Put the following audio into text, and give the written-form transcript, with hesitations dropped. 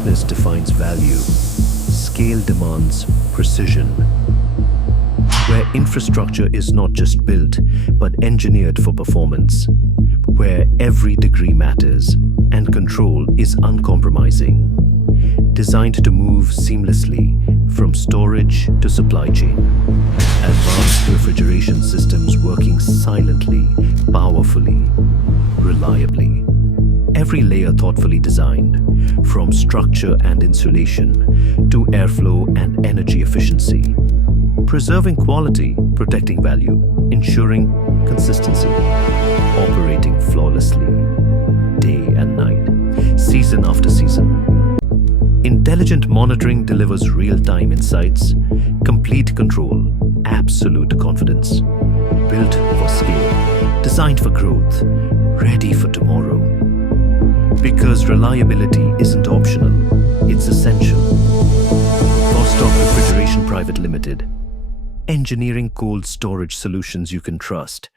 freshness defines value, scale demands precision. Where infrastructure is not just built, but engineered for performance. Where every degree matters and control is uncompromising. Designed to move seamlessly from storage to supply chain. Advanced refrigeration systems working silently, powerfully, reliably. Every layer thoughtfully designed, from structure and insulation to airflow and energy efficiency. Preserving quality, protecting value, ensuring consistency. Operating flawlessly, day and night, season after season. Intelligent monitoring delivers real-time insights, complete control, absolute confidence. Built for scale, designed for growth, ready for tomorrow. Because reliability isn't optional, it's essential. Vostok Refrigeration Private Limited. Engineering cold storage solutions you can trust.